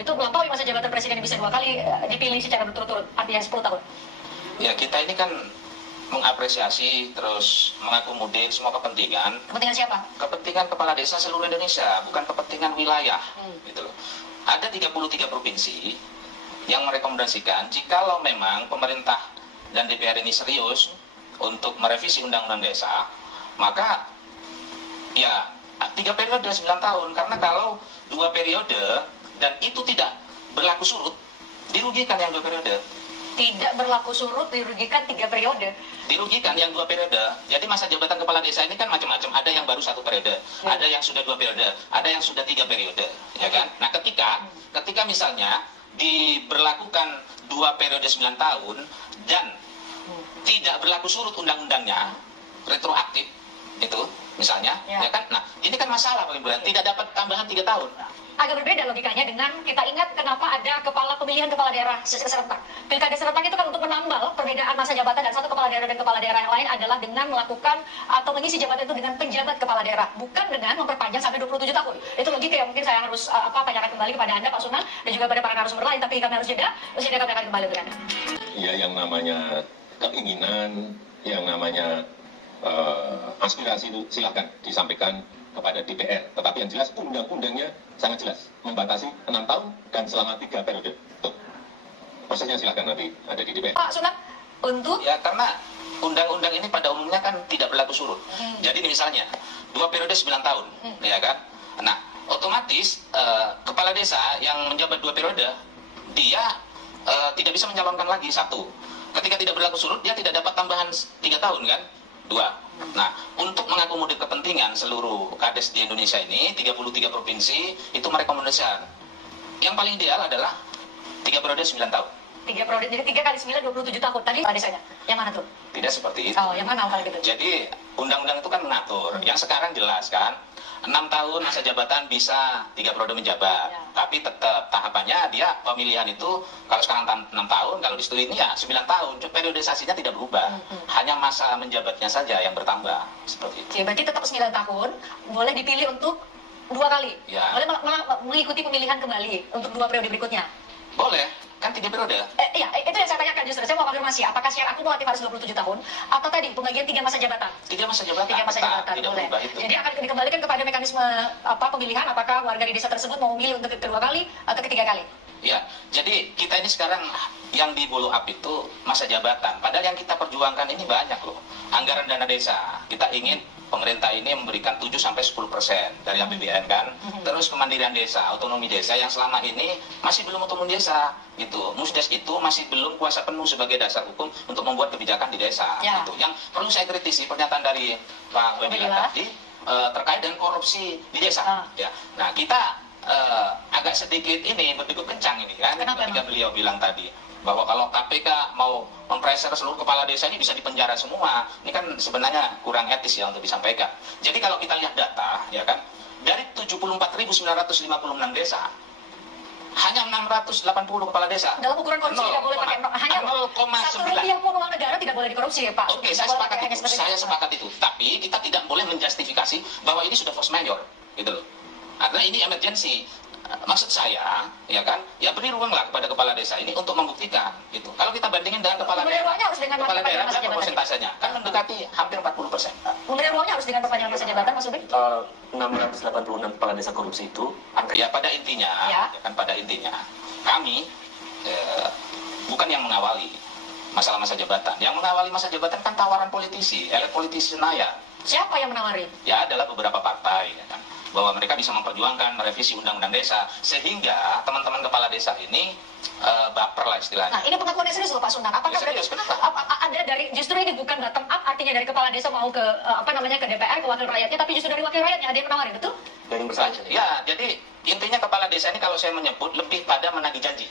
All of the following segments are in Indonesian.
Itu melampaui masa jabatan presiden yang bisa 2 kali dipilih secara berturut-turut, artinya 10 tahun. Ya, kita ini kan mengapresiasi terus mengakomodir semua kepentingan. Kepentingan siapa? Kepentingan kepala desa seluruh Indonesia, bukan kepentingan wilayah. Gitu loh. Ada 33 provinsi yang merekomendasikan jikalau memang pemerintah dan DPR ini serius untuk merevisi undang-undang desa, maka ya 3 periode 9 tahun. Karena kalau 2 periode dan itu tidak berlaku surut, dirugikan yang 2 periode. Tidak berlaku surut, dirugikan 3 periode. Dirugikan yang 2 periode. Jadi masa jabatan kepala desa ini kan macam-macam. Ada yang baru 1 periode, ada yang sudah 2 periode, ada yang sudah 3 periode, ya kan? Nah, ketika misalnya diberlakukan 2 periode 9 tahun dan tidak berlaku surut undang-undangnya, retroaktif itu misalnya, ya kan? Nah, ini kan masalah bagi bulan, tidak dapat tambahan 3 tahun. Agak berbeda logikanya dengan kita ingat kenapa ada pemilihan kepala daerah serentak. Pilkada serentak itu kan untuk menambal perbedaan masa jabatan dan satu kepala daerah dan kepala daerah yang lain adalah dengan melakukan atau mengisi jabatan itu dengan penjabat kepala daerah, bukan dengan memperpanjang sampai 27 tahun. Itu logika yang mungkin saya harus tanyakan kembali kepada Anda, Pak Sunan, dan juga pada para narasumber lain, tapi kami harus jeda. Terus kami akan kembali dengan Anda. Ya, yang namanya keinginan, yang namanya aspirasi itu silahkan disampaikan kepada DPR, tetapi yang jelas undang-undangnya sangat jelas, membatasi 6 tahun dan selama 3 periode. Tuh. Prosesnya silahkan nanti ada di DPR. Pak Sunan, untuk? Ya, karena undang-undang ini pada umumnya kan tidak berlaku surut. Jadi misalnya 2 periode 9 tahun, ya kan? Nah, otomatis kepala desa yang menjabat 2 periode, dia tidak bisa mencalonkan lagi 1. Ketika tidak berlaku surut, dia tidak dapat tambahan 3 tahun kan? 2. Nah, untuk mengakomodir kepentingan seluruh kades di Indonesia ini, 33 provinsi itu merekomendasikan yang paling ideal adalah 3 periode 9 tahun. 3 periode, jadi 3 kali 9, 27 tahun. Tadi desanya, yang mana tuh? Tidak seperti itu. Oh, yang mana kalau gitu? Jadi, undang-undang itu kan mengatur. Yang sekarang jelas kan, 6 tahun masa jabatan bisa 3 periode menjabat. Ya. Tapi tetap tahapannya dia pemilihan itu, kalau sekarang 6 tahun, kalau di studi ini ya 9 tahun. Periodisasinya tidak berubah. Hanya masa menjabatnya saja yang bertambah. Seperti itu. Oke, berarti tetap 9 tahun, boleh dipilih untuk 2 kali. Ya. Boleh mengikuti pemilihan kembali untuk 2 periode berikutnya. Boleh, kan 3 periode. Iya, itu yang saya tanyakan justru. Saya mau konfirmasi, apakah syarat akumulatif harus 27 tahun, atau tadi pembagian 3 masa jabatan? 3 masa jabatan. 3 masa jabatan, tidak boleh. berubah itu. Jadi akan dikembalikan kepada mekanisme pemilihan, apakah warga di desa tersebut mau memilih untuk kedua kali atau ketiga kali? Ya, jadi kita ini sekarang yang di follow up itu masa jabatan. Padahal yang kita perjuangkan ini banyak loh. Anggaran dana desa. Kita ingin pemerintah ini memberikan 7-10% dari APBN kan. Terus kemandirian desa, otonomi desa yang selama ini masih belum otonomi desa gitu. Musdes itu masih belum kuasa penuh sebagai dasar hukum untuk membuat kebijakan di desa gitu. Yang perlu saya kritisi pernyataan dari Pak Wendila tadi terkait dengan korupsi di desa. Ya. Nah, kita agak sedikit ini berdegup kencang ini kan. Ketika beliau bilang tadi bahwa kalau KPK mau mempressure seluruh kepala desa ini bisa dipenjara semua. Ini kan sebenarnya kurang etis ya untuk disampaikan. Jadi kalau kita lihat data, ya kan, dari 74.956 desa, hanya 680 kepala desa. Dalam ukuran korupsi tidak boleh pakai hanya 1 rupiah pun uang negara tidak boleh dikorupsi ya Pak. Oke, saya sepakat itu. Tapi kita tidak boleh menjustifikasi bahwa ini sudah force majeure, gitu loh. Karena ini emergency. Maksud saya, ya kan, ya beri ruanglah kepada kepala desa ini untuk membuktikan, gitu. Kalau kita bandingin dengan kepala daerah, kepala daerah berapa persentasenya? Kan mendekati hampir 40%. Kemudian ruangnya harus dengan perpanjangan masa jabatan, Mas Ubin? 686 kepala desa korupsi itu, ya pada intinya, ya kan, pada intinya, kami bukan yang mengawali masalah masa jabatan. Yang mengawali masa jabatan kan tawaran politisi, elit politisi Senayan. Siapa yang menawari? Ya adalah beberapa partai, ya kan, bahwa mereka bisa memperjuangkan merevisi undang-undang desa sehingga teman-teman kepala desa ini baper lah istilahnya. Nah, ini pengakuan yang serius loh Pak Sunan. Apakah serius, ada dari justru ini bukan bottom up, artinya dari kepala desa mau ke ke DPR, ke wakil rakyatnya, tapi justru dari wakil rakyatnya ada yang menawari, betul? dari bersama. Ya, jadi intinya kepala desa ini kalau saya menyebut lebih pada menagih janji.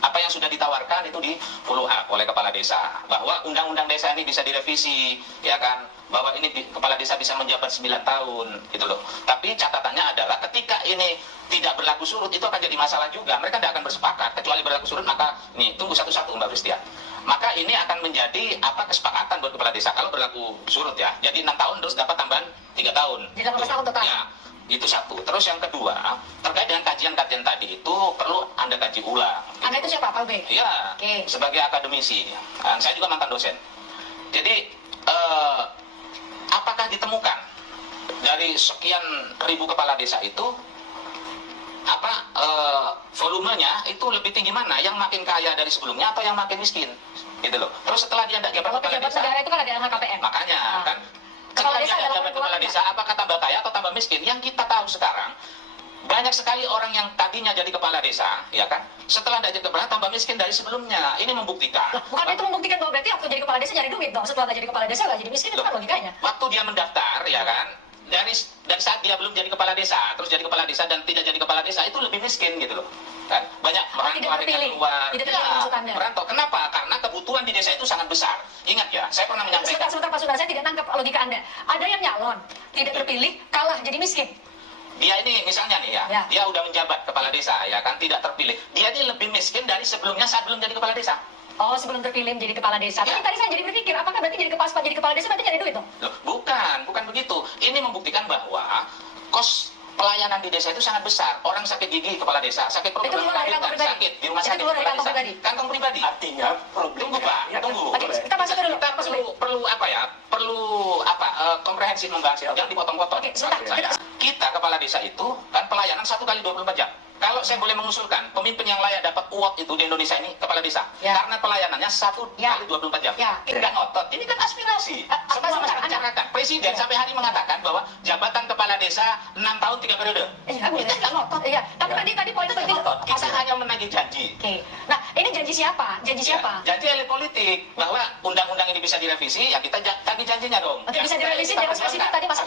Apa yang sudah ditawarkan itu di follow up oleh kepala desa, bahwa undang-undang desa ini bisa direvisi, ya kan, bahwa ini kepala desa bisa menjabat 9 tahun, gitu loh. Tapi catatannya adalah ketika ini tidak berlaku surut, itu akan jadi masalah juga. Mereka tidak akan bersepakat, kecuali berlaku surut, maka nih, tunggu satu-satu Mbak Pristia. Maka ini akan menjadi kesepakatan buat kepala desa kalau berlaku surut ya. Jadi 6 tahun terus dapat tambahan 3 tahun. Jadi 18 tahun total. Ya. Itu satu. Terus yang kedua, terkait dengan kajian-kajian tadi itu perlu Anda kaji ulang. Anda itu siapa, Pak Ube? Iya, Oke. sebagai akademisi. Dan saya juga mantan dosen. Jadi, apakah ditemukan dari sekian ribu kepala desa itu, volumenya itu lebih tinggi mana? Yang makin kaya dari sebelumnya atau yang makin miskin? Gitu loh. Terus setelah dia tidak Kalau kepala pejabat desa, negara itu kan ada LHKPN. makanya kan Kepala setelah desa dia adalah jabat kepala keluarga. desa, apakah tambah kaya atau tambah miskin? Yang kita tahu sekarang, banyak sekali orang yang tadinya jadi kepala desa, ya kan? Setelah jadi kepala, tambah miskin dari sebelumnya. Ini membuktikan. Bukan itu membuktikan bahwa berarti waktu jadi kepala desa nyari duit dong. Setelah nggak jadi kepala desa nggak jadi miskin, itu kan logikanya. Waktu dia mendaftar, ya kan? Dari saat dia belum jadi kepala desa, terus jadi kepala desa dan tidak jadi kepala desa, itu lebih miskin gitu loh. Kan? Banyak merantau tidak akhirnya terpilih. keluar. Tidak terpilih maksud Anda. Merantau. Kenapa? Karena kebutuhan di desa itu sangat besar. Ingat ya, saya pernah menyampaikan. Sebentar Pak Sunda, saya tidak nangkep logika Anda. Ada yang nyalon, tidak terpilih, kalah jadi miskin. Dia ini misalnya nih ya, dia udah menjabat kepala desa, ya kan, tidak terpilih. Dia ini lebih miskin dari sebelumnya saat belum jadi kepala desa. Oh, sebelum terpilih menjadi kepala desa. Tapi tadi saya jadi berpikir, apakah berarti jadi kepala desa berarti nyari duit dong? Loh, bukan begitu. Ini membuktikan bahwa kos pelayanan di desa itu sangat besar. Orang sakit gigi kepala desa, sakit perut Itu keluar dari kantong pribadi. sakit di rumah Itu sakit keluar dari kepala kantong desa. pribadi. Kantong pribadi. Artinya Tunggu Pak, tunggu. Oke, kita masuk dulu. Kita perlu komprehensif membahas yang dipotong-potong. Oke, sebentar. Maksud saya, kita kepala desa itu kan pelayanan 1 kali 24 jam. Kalau saya boleh mengusulkan, pemimpin yang layak dapat award itu di Indonesia ini kepala desa. Ya. Karena pelayanannya 1 Ya. kali 24 jam. Ya. Tidak ngotot. Ini kan aspirasi. Semua sebentar, masyarakat Anda. bicarakan. Presiden Ya. sampai hari mengatakan bahwa jabatan kepala desa 6 tahun 3 periode. Iya, boleh. Nggak ngotot. Iya. Tapi tadi poin Kita penting. ngotot. Kita hanya menagih janji. Oke. Nah, ini janji siapa? Janji siapa? Ya, janji elit politik bahwa undang-undang ini bisa direvisi, ya kita tagih janjinya dong. Oke, Ya, bisa direvisi kita dengan spesifik perjuangkan. tadi Mas